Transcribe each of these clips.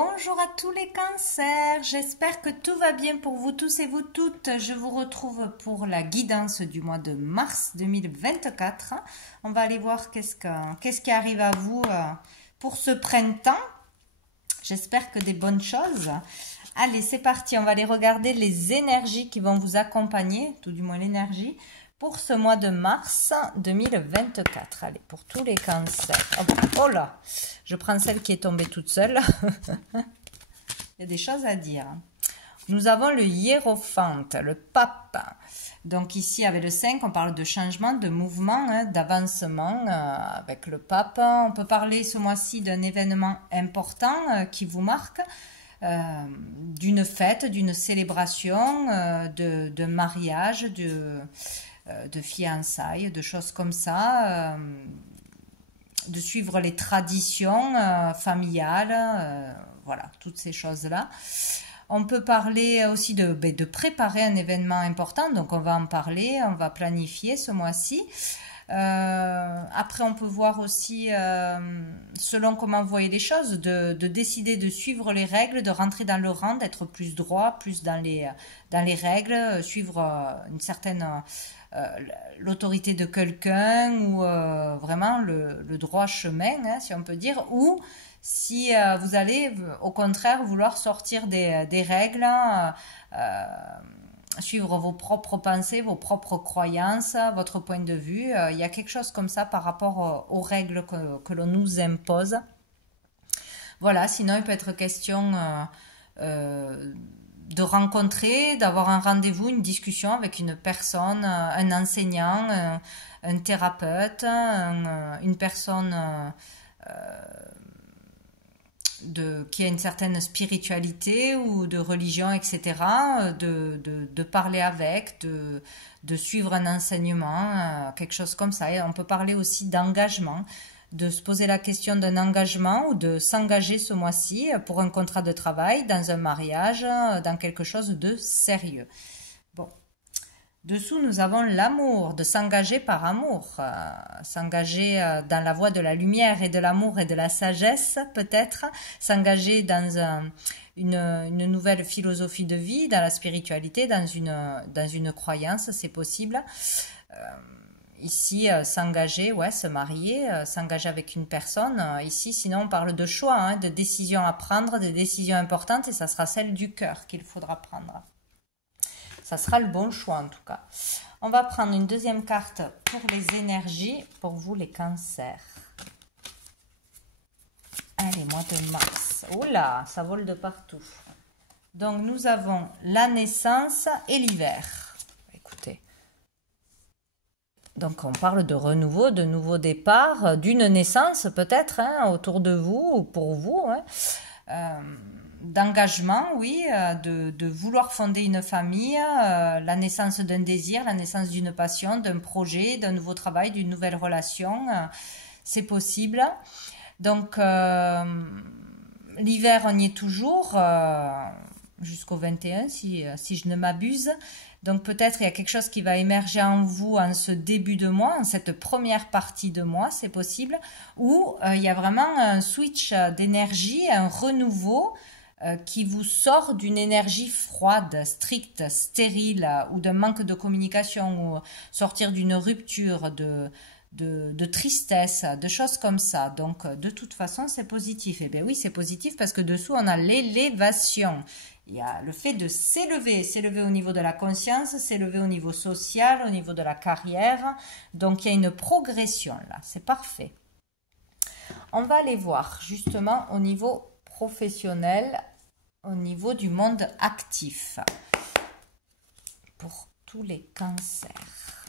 Bonjour à tous les cancers, j'espère que tout va bien pour vous tous et vous toutes. Je vous retrouve pour la guidance du mois de mars 2024. On va aller voir qu'est-ce qui arrive à vous pour ce printemps. J'espère que des bonnes choses. Allez, c'est parti, on va aller regarder les énergies qui vont vous accompagner, tout du moins l'énergie, pour ce mois de mars 2024. Allez, pour tous les cancers. Oh là, je prends celle qui est tombée toute seule. Il y a des choses à dire. Nous avons le hiérophante, le pape. Donc ici, avec le 5, on parle de changement, de mouvement, d'avancement avec le pape. On peut parler ce mois-ci d'un événement important qui vous marque, d'une fête, d'une célébration, de mariage, de fiançailles, de choses comme ça, de suivre les traditions familiales, voilà, toutes ces choses-là. On peut parler aussi de préparer un événement important, donc on va en parler, on va planifier ce mois-ci. Après, on peut voir aussi, selon comment vous voyez les choses, de décider de suivre les règles, de rentrer dans le rang, d'être plus droit, plus dans les règles, suivre une certaine l'autorité de quelqu'un ou vraiment le droit chemin, hein, si on peut dire, ou si vous allez au contraire vouloir sortir des règles, suivre vos propres pensées, vos propres croyances, votre point de vue. Il y a quelque chose comme ça par rapport aux règles que l'on nous impose. Voilà, sinon il peut être question de rencontrer, d'avoir un rendez-vous, une discussion avec une personne, un enseignant, un thérapeute, une personne qui a une certaine spiritualité ou de religion, etc., de parler avec, de suivre un enseignement, quelque chose comme ça. Et on peut parler aussi d'engagement, de se poser la question d'un engagement ou de s'engager ce mois-ci pour un contrat de travail, dans un mariage, dans quelque chose de sérieux. Bon. Dessous, nous avons l'amour, de s'engager par amour, s'engager dans la voie de la lumière et de l'amour et de la sagesse, peut-être, s'engager dans une nouvelle philosophie de vie, dans la spiritualité, dans une croyance, c'est possible. Ici, s'engager, ouais, se marier, s'engager avec une personne. Ici, sinon, on parle de choix, hein, de décisions à prendre, de décisions importantes, et ça sera celle du cœur qu'il faudra prendre. Ça sera le bon choix en tout cas. On va prendre une deuxième carte pour les énergies, pour vous les cancers. Allez, mois de mars. Oula, ça vole de partout. Donc nous avons la naissance et l'hiver. Écoutez. Donc on parle de renouveau, de nouveau départ, d'une naissance peut-être, hein, autour de vous ou pour vous. Hein. D'engagement, oui, de vouloir fonder une famille, la naissance d'un désir, la naissance d'une passion, d'un projet, d'un nouveau travail, d'une nouvelle relation, c'est possible. Donc, l'hiver, on y est toujours, jusqu'au 21, si je ne m'abuse. Donc, peut-être il y a quelque chose qui va émerger en vous en ce début de mois, en cette première partie de mois, c'est possible, où il y a vraiment un switch d'énergie, un renouveau, qui vous sort d'une énergie froide, stricte, stérile ou d'un manque de communication ou sortir d'une rupture de tristesse, de choses comme ça. Donc, de toute façon, c'est positif. Eh bien oui, c'est positif parce que dessous, on a l'élévation. Il y a le fait de s'élever au niveau de la conscience, s'élever au niveau social, au niveau de la carrière. Donc, il y a une progression là. C'est parfait. On va aller voir justement au niveau professionnel, au niveau du monde actif, pour tous les cancers,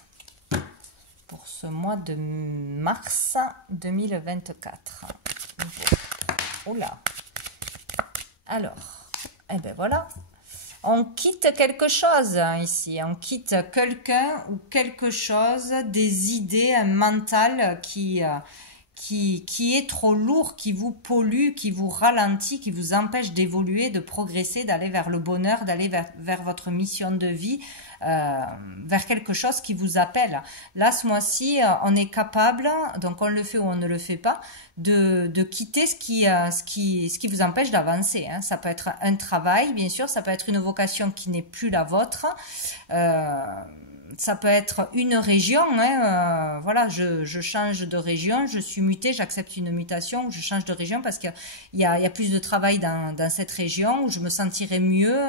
pour ce mois de mars 2024. Oula. Alors, eh ben voilà, on quitte quelque chose hein, ici, on quitte quelqu'un ou quelque chose, des idées, un mental qui est trop lourd, qui vous pollue, qui vous ralentit, qui vous empêche d'évoluer, de progresser, d'aller vers le bonheur, d'aller vers votre mission de vie, vers quelque chose qui vous appelle. Là, ce mois-ci, on est capable, donc on le fait ou on ne le fait pas, de quitter ce qui vous empêche d'avancer. Hein. Ça peut être un travail, bien sûr, ça peut être une vocation qui n'est plus la vôtre. Ça peut être une région, hein, voilà, je change de région, je suis mutée, j'accepte une mutation, je change de région parce qu'il y a plus de travail dans cette région où je me sentirai mieux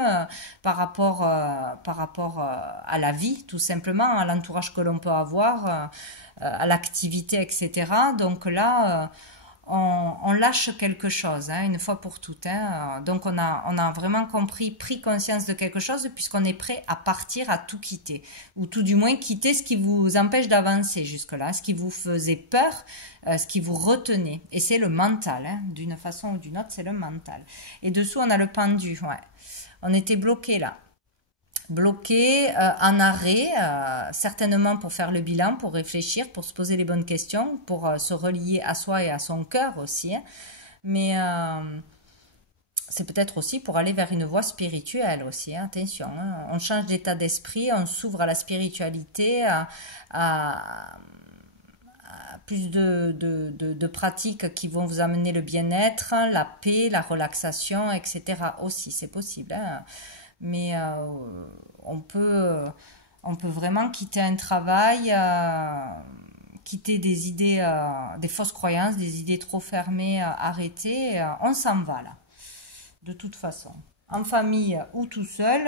par rapport à la vie, tout simplement, à l'entourage que l'on peut avoir, à l'activité, etc. Donc là, on lâche quelque chose, hein, une fois pour toutes. Hein. Donc on a vraiment pris conscience de quelque chose puisqu'on est prêt à partir, à tout quitter. Ou tout du moins quitter ce qui vous empêche d'avancer jusque-là, ce qui vous faisait peur, ce qui vous retenait. Et c'est le mental, hein, d'une façon ou d'une autre, c'est le mental. Et dessous, on a le pendu, ouais. On était bloqué là. Bloqué, en arrêt, certainement pour faire le bilan, pour réfléchir, pour se poser les bonnes questions, pour se relier à soi et à son cœur aussi. Hein. Mais c'est peut-être aussi pour aller vers une voie spirituelle aussi, hein, attention. Hein. On change d'état d'esprit, on s'ouvre à la spiritualité, à plus de pratiques qui vont vous amener le bien-être, la paix, la relaxation, etc. aussi, c'est possible. Hein. Mais on peut vraiment quitter un travail, quitter des idées, des fausses croyances, des idées trop fermées, arrêter. On s'en va là, de toute façon. En famille ou tout seul,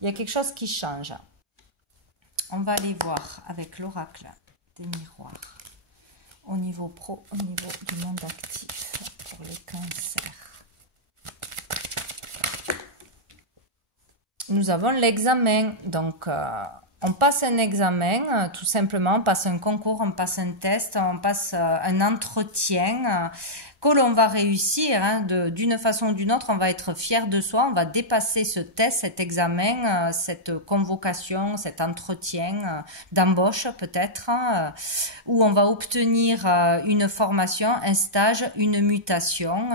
il y a quelque chose qui change. On va aller voir avec l'oracle des miroirs au niveau pro, au niveau du monde actif pour les cancers. Nous avons l'examen, donc on passe un examen, tout simplement, on passe un concours, on passe un test, on passe un entretien que l'on va réussir, hein, d'une façon ou d'une autre, on va être fier de soi, on va dépasser ce test, cet examen, cette convocation, cet entretien d'embauche peut-être, où on va obtenir une formation, un stage, une mutation,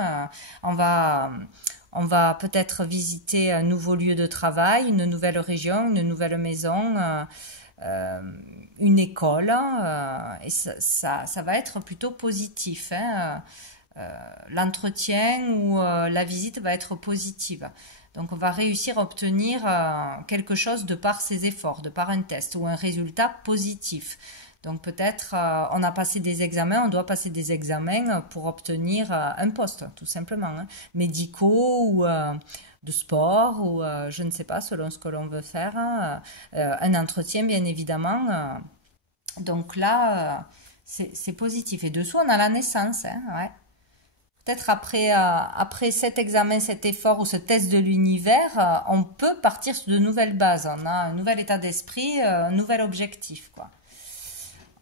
on va peut-être visiter un nouveau lieu de travail, une nouvelle région, une nouvelle maison, une école. Et ça va être plutôt positif. Hein. L'entretien ou la visite va être positive. Donc on va réussir à obtenir quelque chose de par ses efforts, de par un test ou un résultat positif. Donc peut-être on a passé des examens, on doit passer des examens pour obtenir un poste, tout simplement, hein, médicaux ou de sport ou je ne sais pas, selon ce que l'on veut faire, hein, un entretien bien évidemment. Donc là, c'est positif. Et dessous, on a la naissance, hein, ouais. Peut-être après cet examen, cet effort ou ce test de l'univers, on peut partir sur de nouvelles bases. On a un nouvel état d'esprit, un nouvel objectif, quoi.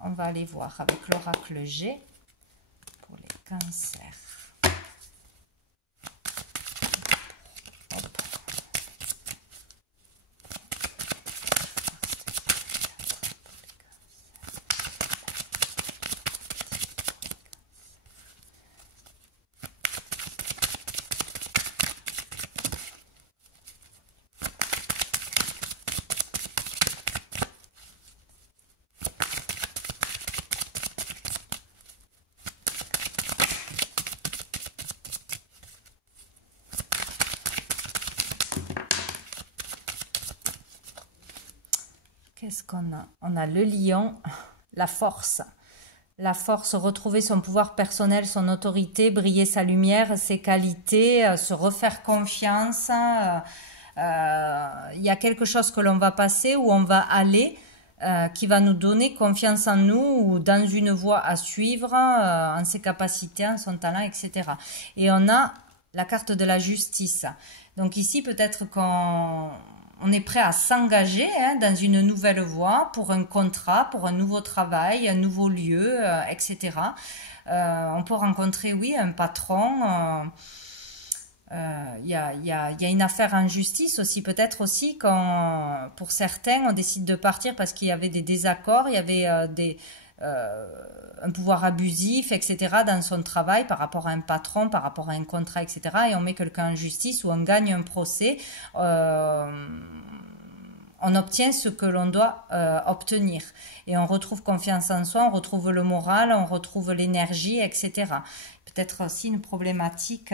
On va aller voir avec l'oracle G pour les cancers. Hop. Qu'est-ce qu'on a? On a le lion, la force. La force, retrouver son pouvoir personnel, son autorité, briller sa lumière, ses qualités, se refaire confiance. Il y a quelque chose que l'on va passer, où on va aller, qui va nous donner confiance en nous ou dans une voie à suivre, en ses capacités, en son talent, etc. Et on a la carte de la justice. Donc ici, peut-être qu'on est prêt à s'engager, hein, dans une nouvelle voie pour un contrat, pour un nouveau travail, un nouveau lieu, etc. On peut rencontrer, oui, un patron. Il y a une affaire en justice aussi, peut-être aussi quand, pour certains, on décide de partir parce qu'il y avait des désaccords, il y avait un pouvoir abusif, etc., dans son travail par rapport à un patron, par rapport à un contrat, etc., et on met quelqu'un en justice ou on gagne un procès, on obtient ce que l'on doit obtenir. Et on retrouve confiance en soi, on retrouve le moral, on retrouve l'énergie, etc. Peut-être aussi une problématique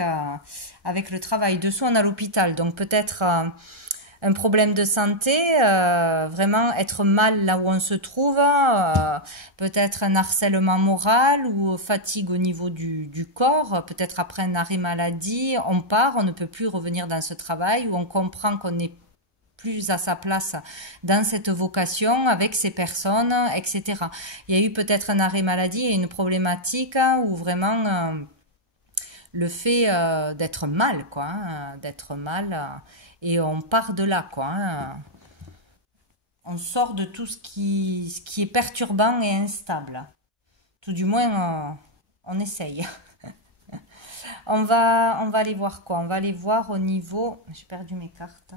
avec le travail. Dessous, on a l'hôpital, donc peut-être un problème de santé, vraiment être mal là où on se trouve, peut-être un harcèlement moral ou fatigue au niveau du corps, peut-être après un arrêt maladie, on part, on ne peut plus revenir dans ce travail, où on comprend qu'on n'est plus à sa place dans cette vocation avec ces personnes, etc. Il y a eu peut-être un arrêt maladie et une problématique où vraiment le fait d'être mal, quoi, d'être mal, et on part de là, quoi. On sort de tout ce qui est perturbant et instable. Tout du moins, on essaye. On va aller voir quoi? On va aller voir au niveau... J'ai perdu mes cartes.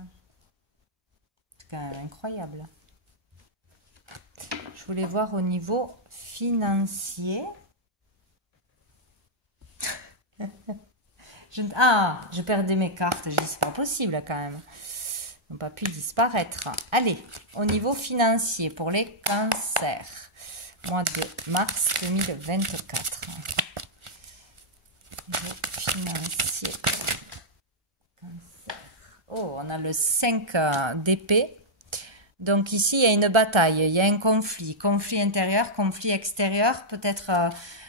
Incroyable. Je voulais voir au niveau financier. Je perdais mes cartes. J'ai dit, c'est pas possible quand même. Ils n'ont pas pu disparaître. Allez, au niveau financier pour les cancers. Mois de mars 2024. Niveau financier. Cancer. Oh, on a le 5 d'épée. Donc ici, il y a une bataille, il y a un conflit intérieur, conflit extérieur, peut-être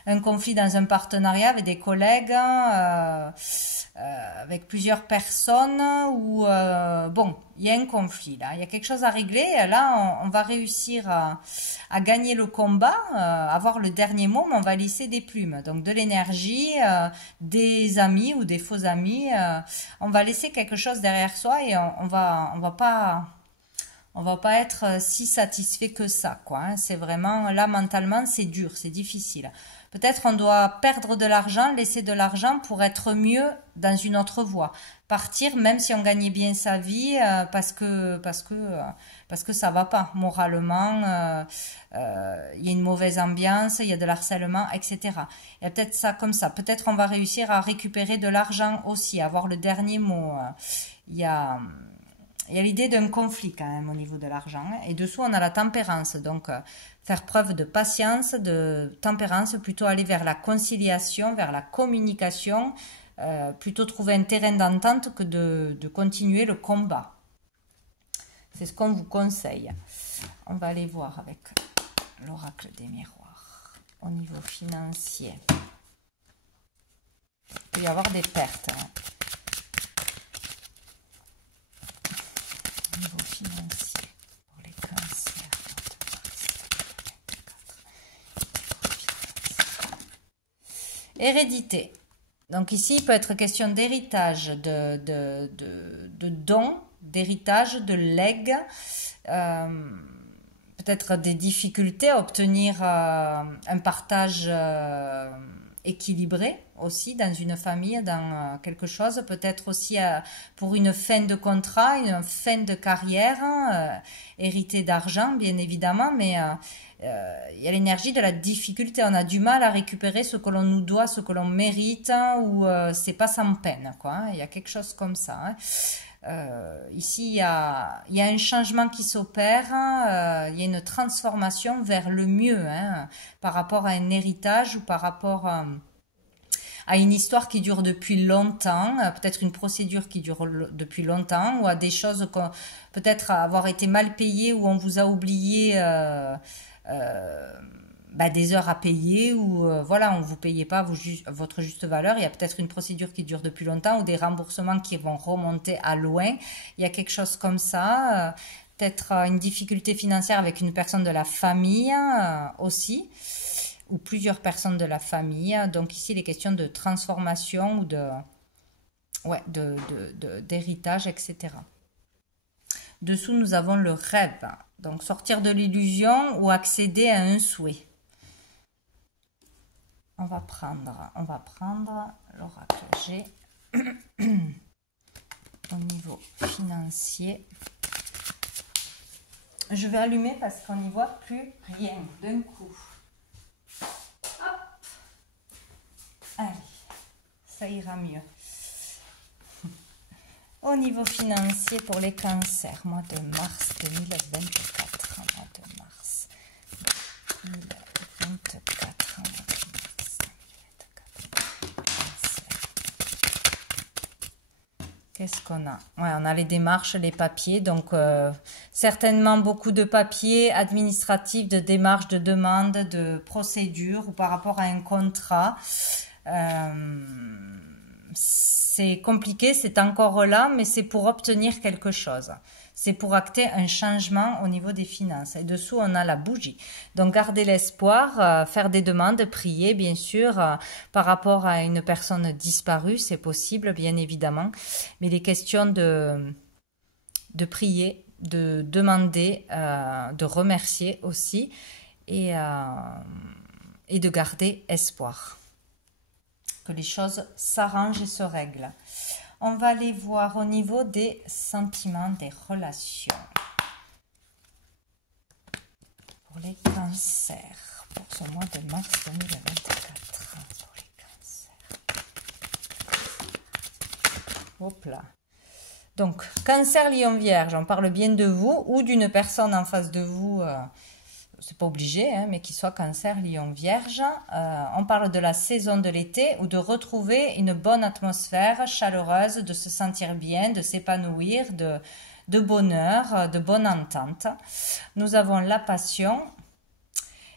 un conflit dans un partenariat avec des collègues, avec plusieurs personnes, ou bon, il y a un conflit là, il y a quelque chose à régler, là on va réussir à gagner le combat, avoir le dernier mot, mais on va laisser des plumes, donc de l'énergie, des amis ou des faux amis, on va laisser quelque chose derrière soi et on va pas être si satisfait que ça, quoi. Hein. C'est vraiment, là, mentalement, c'est dur, c'est difficile. Peut-être on doit perdre de l'argent, laisser de l'argent pour être mieux dans une autre voie. Partir, même si on gagnait bien sa vie, parce que ça va pas. Moralement, il y a une mauvaise ambiance, il y a de l'harcèlement, etc. Il y a peut-être ça comme ça. Peut-être on va réussir à récupérer de l'argent aussi, avoir le dernier mot. Il y a l'idée d'un conflit quand même au niveau de l'argent. Et dessous, on a la tempérance. Donc, faire preuve de patience, de tempérance, plutôt aller vers la conciliation, vers la communication, plutôt trouver un terrain d'entente que de continuer le combat. C'est ce qu'on vous conseille. On va aller voir avec l'oracle des miroirs. Au niveau financier, il peut y avoir des pertes. Hein. Niveau financier pour les cancers. Hérédité. Donc ici, il peut être question d'héritage, de dons, d'héritage, de legs, peut-être des difficultés à obtenir un partage équilibré aussi dans une famille, dans quelque chose, peut-être aussi pour une fin de contrat, une fin de carrière, hérité d'argent bien évidemment, mais il y a l'énergie de la difficulté, on a du mal à récupérer ce que l'on nous doit, ce que l'on mérite, ou c'est pas sans peine, quoi, hein. Il y a quelque chose comme ça, hein. Ici, il y a un changement qui s'opère, il y a une transformation vers le mieux, hein, par rapport à un héritage ou par rapport à une histoire qui dure depuis longtemps, peut-être une procédure qui dure depuis longtemps, ou à des choses peut-être avoir été mal payées ou on vous a oublié des heures à payer ou voilà, on ne vous payait pas votre juste valeur. Il y a peut-être une procédure qui dure depuis longtemps ou des remboursements qui vont remonter à loin. Il y a quelque chose comme ça. Peut-être une difficulté financière avec une personne de la famille aussi, ou plusieurs personnes de la famille. Donc ici, il est question de transformation ou d'héritage, etc. Dessous, nous avons le rêve. Donc sortir de l'illusion ou accéder à un souhait. On va prendre l'oracle G au niveau financier. Je vais allumer parce qu'on n'y voit plus rien d'un coup. ça ira mieux. Au niveau financier pour les cancers, mois de mars 2024. Mois de mars 2024. Mois de mars 2024. Qu'est-ce qu'on a? Ouais, on a les démarches, les papiers. Donc, certainement beaucoup de papiers administratifs, de démarches, de demandes, de procédures ou par rapport à un contrat. C'est compliqué, c'est encore là, mais c'est pour obtenir quelque chose. C'est pour acter un changement au niveau des finances. Et dessous, on a la bougie. Donc, garder l'espoir, faire des demandes, prier, bien sûr, par rapport à une personne disparue, c'est possible, bien évidemment. Mais il est question de prier, de demander, de remercier aussi et de garder espoir. Que les choses s'arrangent et se règlent. On va aller voir au niveau des sentiments, des relations. Pour les cancers, pour ce mois de mars 2024. Pour les cancers. Hop là. Donc, cancer, lion, vierge, on parle bien de vous ou d'une personne en face de vous. C'est pas obligé, hein, mais qui soit cancer, lion, vierge. On parle de la saison de l'été ou de retrouver une bonne atmosphère chaleureuse, de se sentir bien, de s'épanouir, de bonheur, de bonne entente. Nous avons la passion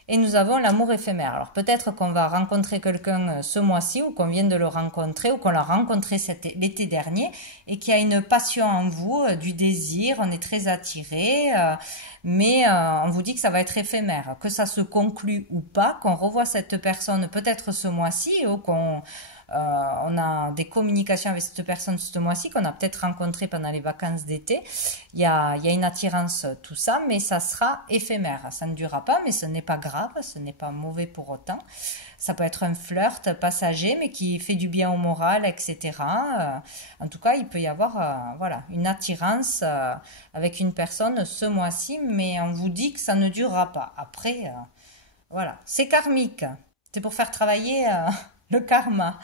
et nous avons l'amour éphémère. Alors peut-être qu'on va rencontrer quelqu'un ce mois-ci ou qu'on vient de le rencontrer ou qu'on l'a rencontré l'été dernier et qui a une passion en vous, du désir, on est très attiré, mais on vous dit que ça va être éphémère, que ça se conclue ou pas, qu'on revoit cette personne peut-être ce mois-ci ou qu'on on a des communications avec cette personne ce mois-ci qu'on a peut-être rencontré pendant les vacances d'été. Il y a une attirance, tout ça, mais ça sera éphémère. Ça ne durera pas, mais ce n'est pas grave, ce n'est pas mauvais pour autant. Ça peut être un flirt passager, mais qui fait du bien au moral, etc. En tout cas, il peut y avoir voilà, une attirance avec une personne ce mois-ci, mais on vous dit que ça ne durera pas. Après, voilà, c'est karmique. C'est pour faire travailler le karma.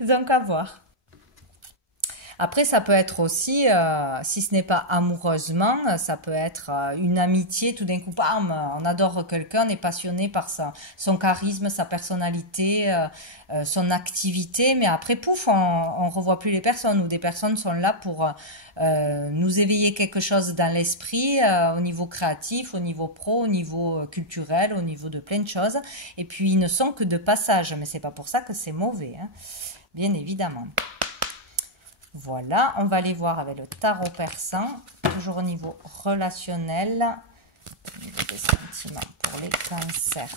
Donc, à voir. Après, ça peut être aussi, si ce n'est pas amoureusement, ça peut être une amitié, tout d'un coup, bam, on adore quelqu'un, on est passionné par son charisme, sa personnalité, son activité, mais après, pouf, on revoit plus les personnes, ou des personnes sont là pour nous éveiller quelque chose dans l'esprit, au niveau créatif, au niveau pro, au niveau culturel, au niveau de plein de choses, et puis ils ne sont que de passage, mais c'est pas pour ça que c'est mauvais, hein, bien évidemment. Voilà, on va aller voir avec le tarot persan, toujours au niveau relationnel, au niveau des sentiments pour les cancers.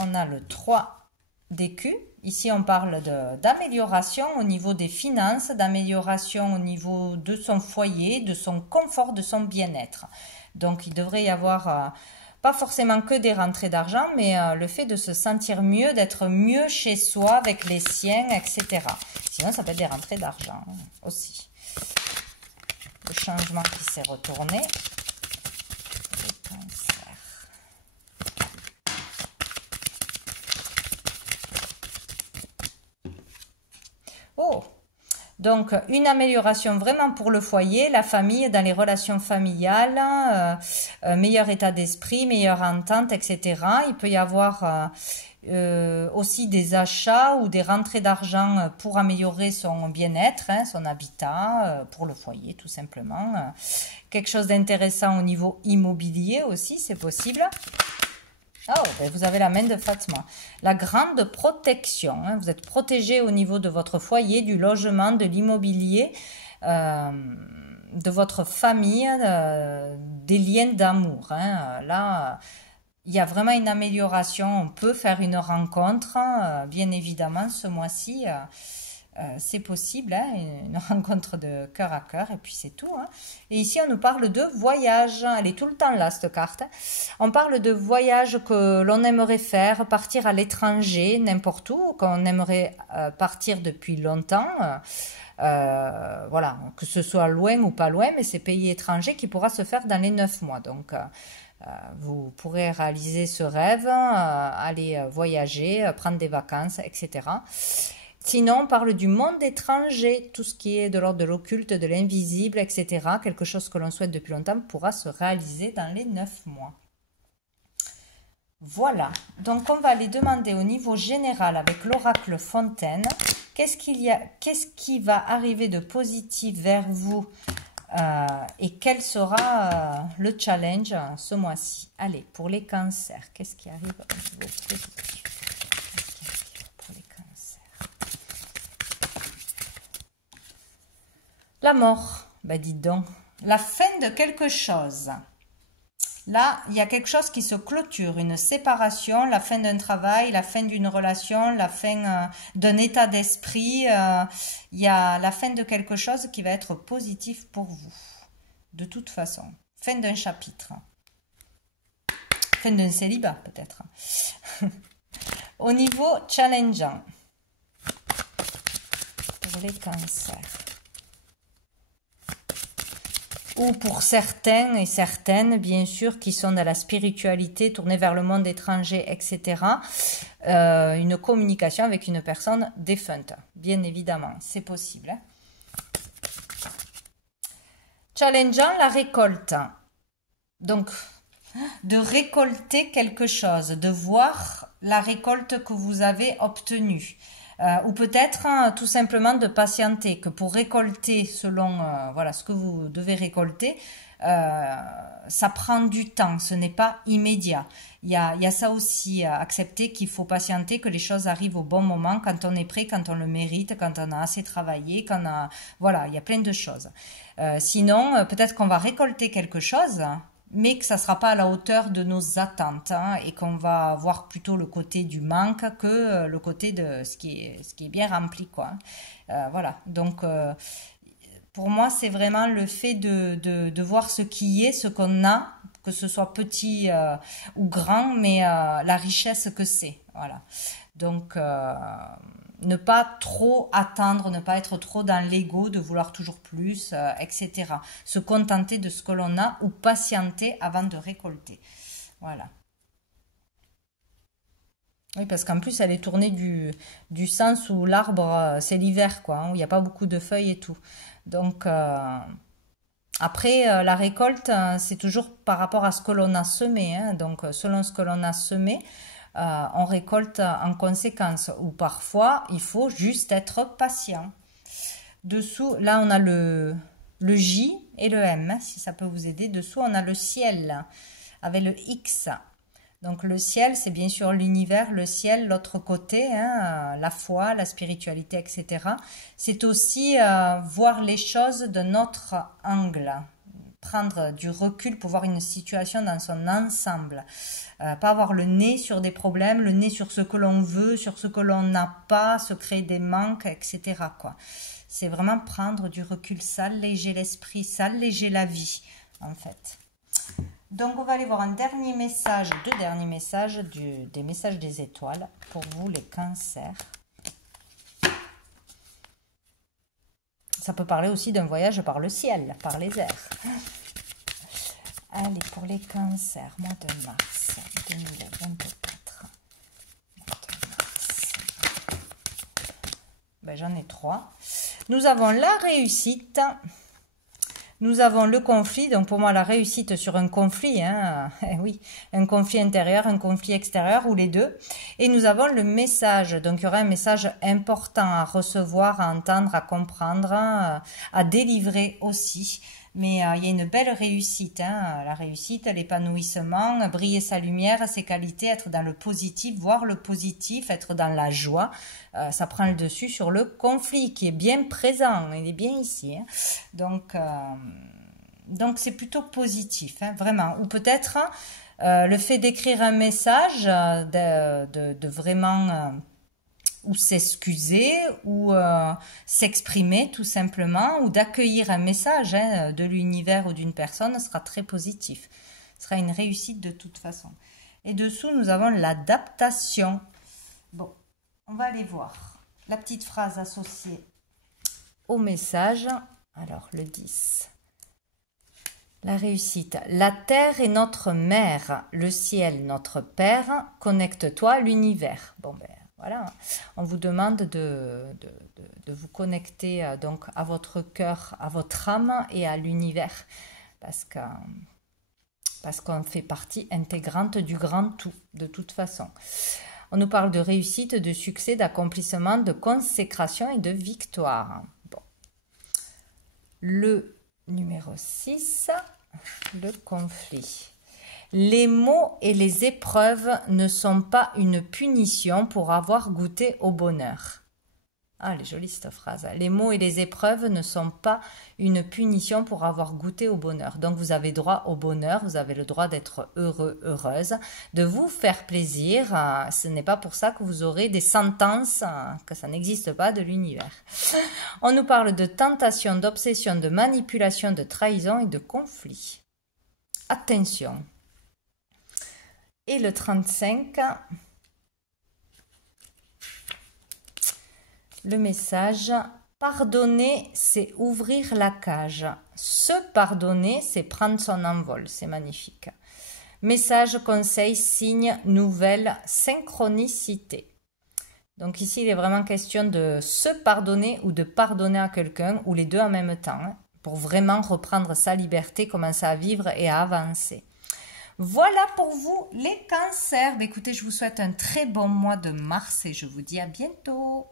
On a le 3 d'écus. Ici, on parle d'amélioration au niveau des finances, d'amélioration au niveau de son foyer, de son confort, de son bien-être. Donc, il devrait y avoir pas forcément que des rentrées d'argent, mais le fait de se sentir mieux, d'être mieux chez soi avec les siens, etc. Sinon, ça peut être des rentrées d'argent aussi. Le changement qui s'est retourné. Les cancers. Oh! Donc, une amélioration vraiment pour le foyer, la famille, dans les relations familiales, meilleur état d'esprit, meilleure entente, etc. Il peut y avoir aussi des achats ou des rentrées d'argent pour améliorer son bien-être, hein, son habitat, pour le foyer tout simplement. Quelque chose d'intéressant au niveau immobilier aussi, c'est possible. Oh, ben vous avez la main de Fatma. La grande protection. Hein, vous êtes protégé au niveau de votre foyer, du logement, de l'immobilier, de votre famille, des liens d'amour. Hein. Là, il y a vraiment une amélioration. On peut faire une rencontre, bien évidemment, ce mois-ci. C'est possible, hein, une rencontre de cœur à cœur, et puis c'est tout. Hein. Et ici, on nous parle de voyage. Elle est tout le temps là, cette carte. On parle de voyage que l'on aimerait faire, partir à l'étranger, n'importe où, qu'on aimerait partir depuis longtemps. Voilà, que ce soit loin ou pas loin, mais c'est pays étranger qui pourra se faire dans les 9 mois. Donc, Vous pourrez réaliser ce rêve, aller voyager, prendre des vacances, etc. Sinon, on parle du monde étranger, tout ce qui est de l'ordre de l'occulte, de l'invisible, etc. Quelque chose que l'on souhaite depuis longtemps pourra se réaliser dans les 9 mois. Voilà, donc on va aller demander au niveau général avec l'oracle Fontaine, qu'est-ce qui va arriver de positif vers vous et quel sera le challenge ce mois-ci. Allez, pour les cancers, qu'est-ce qui arrive au niveau positif? Pour les cancers. La mort, ben dites donc, la fin de quelque chose. Là, il y a quelque chose qui se clôture, une séparation, la fin d'un travail, la fin d'une relation, la fin d'un état d'esprit. Il y a la fin de quelque chose qui va être positif pour vous, de toute façon. Fin d'un chapitre. Fin d'un célibat, peut-être. Au niveau challengeant, pour les cancers. Ou pour certains et certaines, bien sûr, qui sont dans la spiritualité, tournés vers le monde étranger, etc., une communication avec une personne défunte. Bien évidemment, c'est possible. Hein. Challengeant la récolte. Donc, de récolter quelque chose, de voir la récolte que vous avez obtenue. Ou peut-être tout simplement de patienter, que pour récolter selon voilà, ce que vous devez récolter, ça prend du temps, ce n'est pas immédiat. Il y a ça aussi, accepter qu'il faut patienter, que les choses arrivent au bon moment, quand on est prêt, quand on le mérite, quand on a assez travaillé, voilà, il y a plein de choses. Sinon, peut-être qu'on va récolter quelque chose, mais que ça ne sera pas à la hauteur de nos attentes hein, et qu'on va voir plutôt le côté du manque que le côté de ce qui est bien rempli. Quoi. Voilà, donc pour moi, c'est vraiment le fait de voir ce qui est, ce qu'on a, que ce soit petit ou grand, mais la richesse que c'est. Voilà, donc ne pas trop attendre, ne pas être trop dans l'ego de vouloir toujours plus, etc. Se contenter de ce que l'on a ou patienter avant de récolter. Voilà. Oui, parce qu'en plus, elle est tournée du sens où l'arbre, c'est l'hiver, quoi, hein, où il n'y a pas beaucoup de feuilles et tout. Donc, après, la récolte, c'est toujours par rapport à ce que l'on a semé. Hein, donc, selon ce que l'on a semé, on récolte en conséquence. Ou parfois, il faut juste être patient. Dessous, là, on a le J et le M, hein, si ça peut vous aider. Dessous, on a le ciel avec le X. Donc, le ciel, c'est bien sûr l'univers, le ciel, l'autre côté, hein, la foi, la spiritualité, etc. C'est aussi voir les choses d'un autre angle. Prendre du recul pour voir une situation dans son ensemble. Pas avoir le nez sur des problèmes, le nez sur ce que l'on veut, sur ce que l'on n'a pas, se créer des manques, etc. C'est vraiment prendre du recul, s'alléger l'esprit, s'alléger la vie, en fait. Donc, on va aller voir un dernier message, deux derniers messages des messages des étoiles pour vous, les cancers. Ça peut parler aussi d'un voyage par le ciel, par les airs. Allez, pour les cancers, mois de mars 2024. Mois de mars. Ben, j'en ai 3. Nous avons la réussite. Nous avons le conflit, donc pour moi la réussite sur un conflit, hein, oui, un conflit intérieur, un conflit extérieur, ou les deux. Et nous avons le message, donc il y aura un message important à recevoir, à entendre, à comprendre, à délivrer aussi. Mais il y a une belle réussite, hein, la réussite, l'épanouissement, briller sa lumière, ses qualités, être dans le positif, voir le positif, être dans la joie. Ça prend le dessus sur le conflit qui est bien présent, il est bien ici. Hein. Donc c'est plutôt positif, hein, vraiment. Ou peut-être le fait d'écrire un message, de vraiment... ou s'excuser, ou s'exprimer tout simplement, ou d'accueillir un message hein, de l'univers ou d'une personne sera très positif. Ce sera une réussite de toute façon. Et dessous, nous avons l'adaptation. Bon, on va aller voir la petite phrase associée au message. Alors, le 10. La réussite. La terre est notre mère, le ciel notre père, connecte-toi à l'univers. Bon ben voilà, on vous demande de vous connecter donc à votre cœur, à votre âme et à l'univers parce qu'on fait partie intégrante du grand tout de toute façon. On nous parle de réussite, de succès, d'accomplissement, de consécration et de victoire. Bon. Le numéro 6, le conflit. Les maux et les épreuves ne sont pas une punition pour avoir goûté au bonheur. Ah, elle est jolie cette phrase. Les maux et les épreuves ne sont pas une punition pour avoir goûté au bonheur. Donc vous avez droit au bonheur, vous avez le droit d'être heureux, heureuse, de vous faire plaisir. Ce n'est pas pour ça que vous aurez des sentences, que ça n'existe pas de l'univers. On nous parle de tentation, d'obsession, de manipulation, de trahison et de conflit. Attention. Et le 35... Le message, pardonner, c'est ouvrir la cage. Se pardonner, c'est prendre son envol. C'est magnifique. Message, conseil, signe, nouvelle, synchronicité. Donc ici, il est vraiment question de se pardonner ou de pardonner à quelqu'un, ou les deux en même temps, pour vraiment reprendre sa liberté, commencer à vivre et à avancer. Voilà pour vous les cancers. Écoutez, je vous souhaite un très bon mois de mars et je vous dis à bientôt.